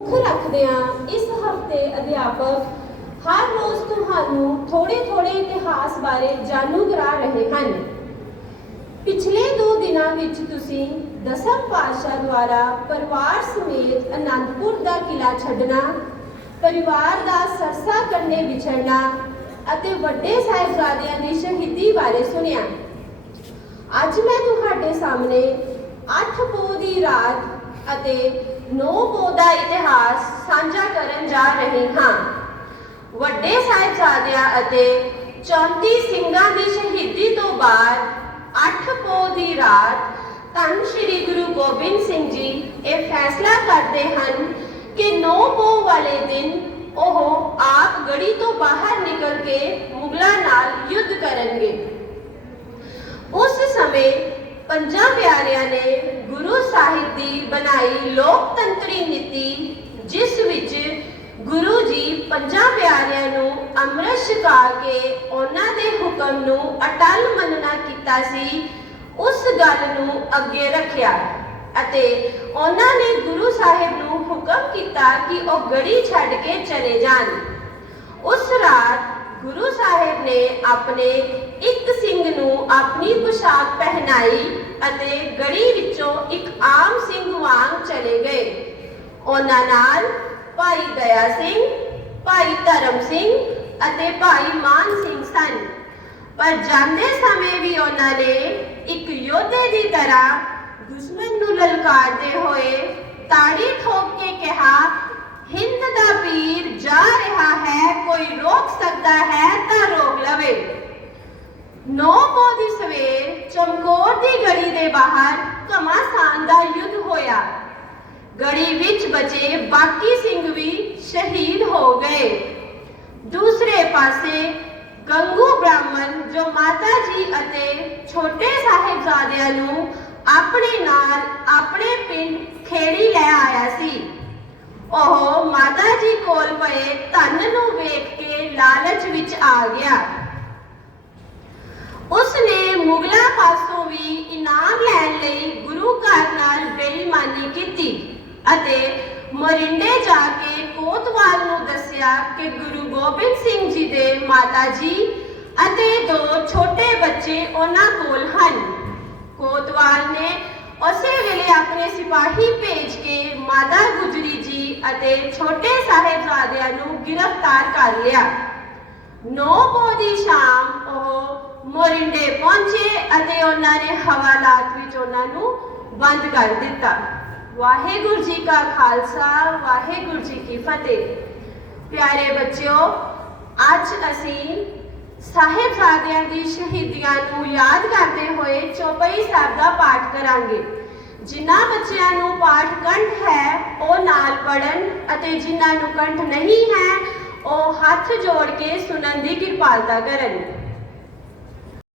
ਮੁੱਖ ਰੱਖਦਿਆਂ ਇਸ ਹਫ਼ਤੇ ਅਧਿਆਪਕ ਹਰ ਰੋਜ਼ ਤੁਹਾਨੂੰ ਥੋੜੇ-ਥੋੜੇ ਇਤਿਹਾਸ ਬਾਰੇ ਜਾਣੂ ਕਰਾ ਰਹੇ ਹਨ। ਪਿਛਲੇ 2 ਦਿਨਾਂ ਵਿੱਚ ਤੁਸੀਂ ਦਸਮ ਪਾਤਸ਼ਾਹ ਦੁਆਰਾ ਪਰਿਵਾਰ ਸਮੇਤ ਅਨੰਦਪੁਰ ਦਾ ਕਿਲਾ ਛੱਡਣਾ, ਪਰਿਵਾਰ ਦਾ ਸਰਸਾ ਕਰਨੇ ਵਿਛੜਨਾ ਅਤੇ ਵੱਡੇ ਸਾਹਿਬਜ਼ਾਦਿਆਂ ਦੀ ਸ਼ਹੀਦੀ ਬਾਰੇ ਸੁਣਿਆ। ਅੱਜ ਮੈਂ ਤੁਹਾਡੇ ਸਾਹਮਣੇ 8 ਪੋਹ ਦੀ ਰਾਤ ਅਤੇ 9 ਦਾ ਇਤਿਹਾਸ ਸਾਂਝਾ ਕਰਨ ਜਾ ਰਹੀ ਹਾਂ। ਵੱਡੇ ਸਾਹਿਬਜ਼ਾਦਿਆਂ ਅਤੇ 34 ਸਿੰਘਾਂ ਦੀ ਸ਼ਹੀਦੀ ਤੋਂ ਬਾਅਦ 8 ਪੋਹ ਦੀ ਰਾਤ ਧੰਨ ਸ਼੍ਰੀ ਗੁਰੂ ਗੋਬਿੰਦ ਸਿੰਘ ਜੀ ਇਹ ਫੈਸਲਾ ਕਰਦੇ ਹਨ ਕਿ 9 ਵਾਲੇ ਦਿਨ ਉਹ ਆਪ ਗੜੀ ਤੋਂ ਬਾਹਰ ਨਿਕਲ ਕੇ ਮੁਗਲਾਂ ਨਾਲ ਯੁੱਧ ਕਰਨਗੇ। ਉਸ ਸਮੇਂ ਪੰਜਾਂ ਪਿਆਰਿਆਂ ਨੇ ਗੁਰੂ ਸਾਹਿਬ ਦੀ ਬਣਾਈ ਲੋਕ ਲੋਕਤੰਤਰੀ ਨੀਤੀ, ਜਿਸ ਵਿੱਚ ਗੁਰੂ ਜੀ ਪੰਜਾਂ ਪਿਆਰਿਆਂ ਨੂੰ ਅੰਮ੍ਰਿਤ ਛਕਾ ਕੇ ਉਹਨਾਂ ਦੇ ਹੁਕਮ ਨੂੰ ਅਟਲ ਮੰਨਣਾ ਕੀਤਾ ਸੀ, ਉਸ ਗੱਲ ਨੂੰ ਅੱਗੇ ਰੱਖਿਆ ਅਤੇ ਉਹਨਾਂ ਨੇ ਗੁਰੂ ਸਾਹਿਬ ਨੂੰ ਹੁਕਮ ਕੀਤਾ ਕਿ ਉਹ ਗੜੀ ਛੱਡ ਕੇ ਚਲੇ ਜਾਣ। ਉਸ ਰਾਤ ਗੁਰੂ ਸਾਹਿਬ ਨੇ ਆਪਣੇ ਇੱਕ ਸਿੰਘ ਨੂੰ ਆਪਣੀ ਪੁਸ਼ਾਕ ਪਹਿਨਾਈ ਅਤੇ ਗੜੀ ਵਿੱਚੋਂ ਇੱਕ ਆਮ ਸਿੰਘ ਵਾਂਗ ਚਲੇ ਗਏ। ਉਹਨਾਂ ਨਾਲ ਭਾਈ ਦਇਆ ਸਿੰਘ, ਭਾਈ ਧਰਮ ਸਿੰਘ ਅਤੇ ਭਾਈ ਮਾਨ ਸਿੰਘ ਸਨ। ਪਰ ਜਾਂਦੇ ਸਮੇਂ ਵੀ ਉਹਨਾਂ ਨੇ ਇੱਕ ਯੋਧੇ ਦੀ ਤਰ੍ਹਾਂ ਦੁਸ਼ਮਣ ਨੂੰ ਲਲਕਾਰਦੇ ਹੋਏ ਤਾੜੀ ਠੋਕ ਕੇ ਕਿਹਾ, ਹਿੰਦ ਦਾ ਪੀਰ ਜਾ ਰਿਹਾ ਹੈ, ਕੋਈ ਰੋਕ ਸਕਦਾ ਹੈ ਤਾਂ ਰੋਕ ਲਵੇ। ਨੌ ਪੋ ਦੀ ਸਵੇਰ ਚਮਕੌਰ ਦੀ ਗੜੀ ਦੇ ਬਾਹਰ ਘਮਾਸਾਨ ਦਾ ਯੁੱਧ ਹੋਇਆ। ਗੜੀ ਵਿੱਚ ਬਚੇ ਬਾਕੀ ਸਿੰਘ ਵੀ ਸ਼ਹੀਦ ਹੋ ਗਏ। ਦੂਸਰੇ ਪਾਸੇ ਗੰਗੂ ਬ੍ਰਾਹਮਣ ਜੋ ਮਾਤਾ ਜੀ ਅਤੇ ਛੋਟੇ ਸਾਹਿਬਜ਼ਾਦਿਆਂ ਨੂੰ ਆਪਣੇ ਨਾਲ ਆਪਣੇ ਪਿੰਡ ਖੇੜੀ ਲੈ ਆਇਆ ਸੀ। ਉਹ ਮਾਤਾ ਜੀ ਕੋਲ ਪਏ ਧਨ ਨੂੰ ਵੇਖ ਕੇ ਲਾਲਚ ਵਿੱਚ ਆ ਗਿਆ। ਉਸ ਨੇ ਮੁਗਲਾਂ ਪਾਸੋਂ ਵੀ ਇਨਾਮ ਲੈਣ ਲਈ ਗੁਰੂ ਘਰ ਨਾਲ ਬੇਈਮਾਨੀ ਕੀਤੀ ਅਤੇ ਮਰਿੰਡੇ ਜਾ ਕੇ ਕੋਤਵਾਲ ਨੂੰ ਦੱਸਿਆ ਕਿ ਗੁਰੂ ਗੋਬਿੰਦ ਸਿੰਘ ਜੀ ਦੇ ਮਾਤਾ ਜੀ ਅਤੇ ਦੋ ਛੋਟੇ ਬੱਚੇ ਉਹਨਾਂ ਕੋਲ ਹਨ। ਕੋਤਵਾਲ ਨੇ ਉਸੇ ਵੇਲੇ ਆਪਣੇ ਸਿਪਾਹੀ ਭੇਜ ਕੇ ਮਾਤਾ ਗੁਜਰੀ ਜੀ ਅਤੇ ਛੋਟੇ ਸਾਹਿਬਜ਼ਾਦਿਆਂ ਨੂੰ ਗ੍ਰਿਫਤਾਰ ਕਰ ਲਿਆ। ਨੌ ਪੋ ਦੀ ਸ਼ਾਮ ਉਹ ਮੋਰਿੰਡੇ ਪਹੁੰਚੇ ਅਤੇ ਉਹਨਾਂ ਨੇ ਹਵਾਲਾਤ ਵਿੱਚ ਉਹਨਾਂ ਨੂੰ ਬੰਦ ਕਰ ਦਿੱਤਾ। ਵਾਹਿਗੁਰੂ ਜੀ ਕਾ ਖਾਲਸਾ, ਵਾਹਿਗੁਰੂ ਜੀ ਕੀ ਫਤਿਹ। ਪਿਆਰੇ ਬੱਚਿਓ, ਅੱਜ ਅਸੀਂ ਸਾਹਿਬਜ਼ਾਦਿਆਂ ਦੀ ਸ਼ਹੀਦੀਆਂ ਨੂੰ ਯਾਦ ਕਰਦੇ ਹੋਏ ਚੌਪਈ ਸਾਹਿਬ ਦਾ ਪਾਠ ਕਰਾਂਗੇ। ਜਿਨ੍ਹਾਂ ਬੱਚਿਆਂ ਨੂੰ ਪਾਠ ਕੰਠ ਹੈ, ਉਹ ਨਾਲ ਪੜਨ ਅਤੇ ਜਿਨ੍ਹਾਂ ਨੂੰ ਕੰਠ ਨਹੀਂ ਹੈ, ਉਹ ਹੱਥ ਜੋੜ ਕੇ ਸੁਣਨ ਦੀ ਕਿਰਪਾਲਤਾ ਕਰਨ।